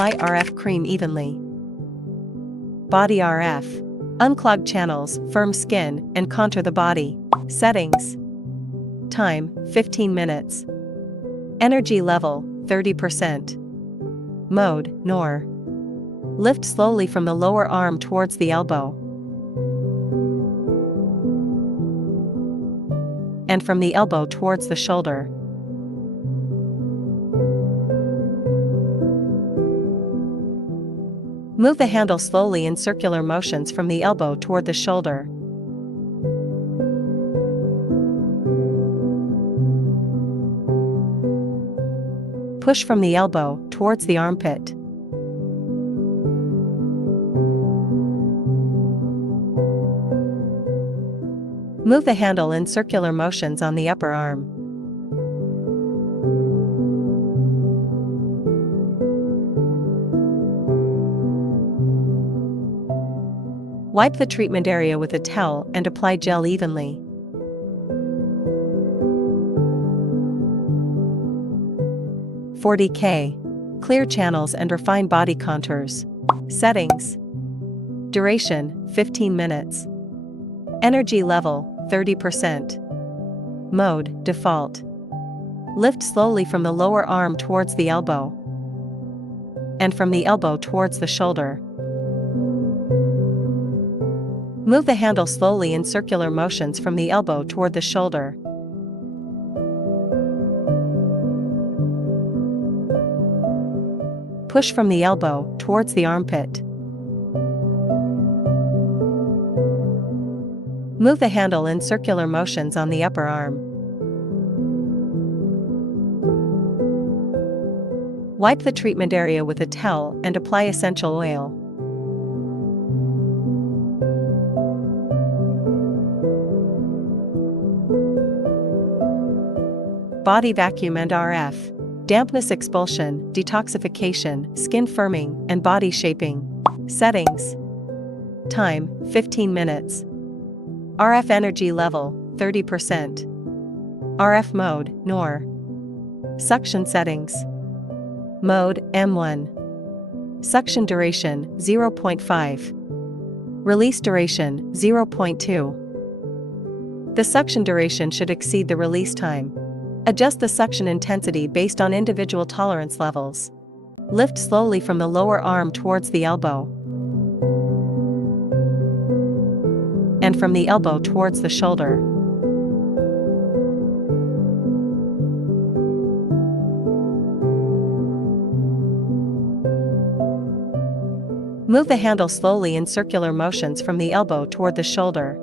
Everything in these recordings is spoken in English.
apply RF cream evenly. Body RF. Unclog channels, firm skin, and contour the body. Settings. Time, 15 minutes. Energy level, 30%. Mode, NOR. Lift slowly from the lower arm towards the elbow. And from the elbow towards the shoulder. Move the handle slowly in circular motions from the elbow toward the shoulder. Push from the elbow towards the armpit. Move the handle in circular motions on the upper arm. Wipe the treatment area with a towel and apply gel evenly. (40K). Clear channels and refine body contours. Settings. Duration, 15 minutes. Energy level, 30%. Mode, default. Lift slowly from the lower arm towards the elbow. And from the elbow towards the shoulder. Move the handle slowly in circular motions from the elbow toward the shoulder. Push from the elbow towards the armpit. Move the handle in circular motions on the upper arm. Wipe the treatment area with a towel and apply essential oil. Body vacuum and RF. Dampness expulsion, detoxification, skin firming, and body shaping. Settings. Time, 15 minutes. RF energy level, 30%. RF mode, NOR. Suction settings. Mode, M1. Suction duration, 0.5. Release duration, 0.2. The suction duration should exceed the release time. Adjust the suction intensity based on individual tolerance levels. Lift slowly from the lower arm towards the elbow. And from the elbow towards the shoulder. Move the handle slowly in circular motions from the elbow toward the shoulder.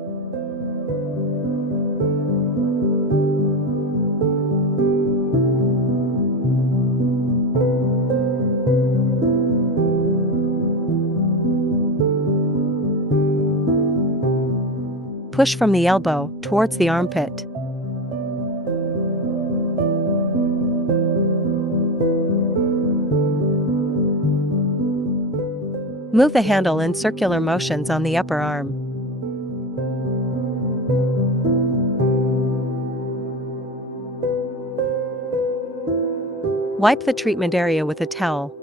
Push from the elbow towards the armpit. Move the handle in circular motions on the upper arm. Wipe the treatment area with a towel.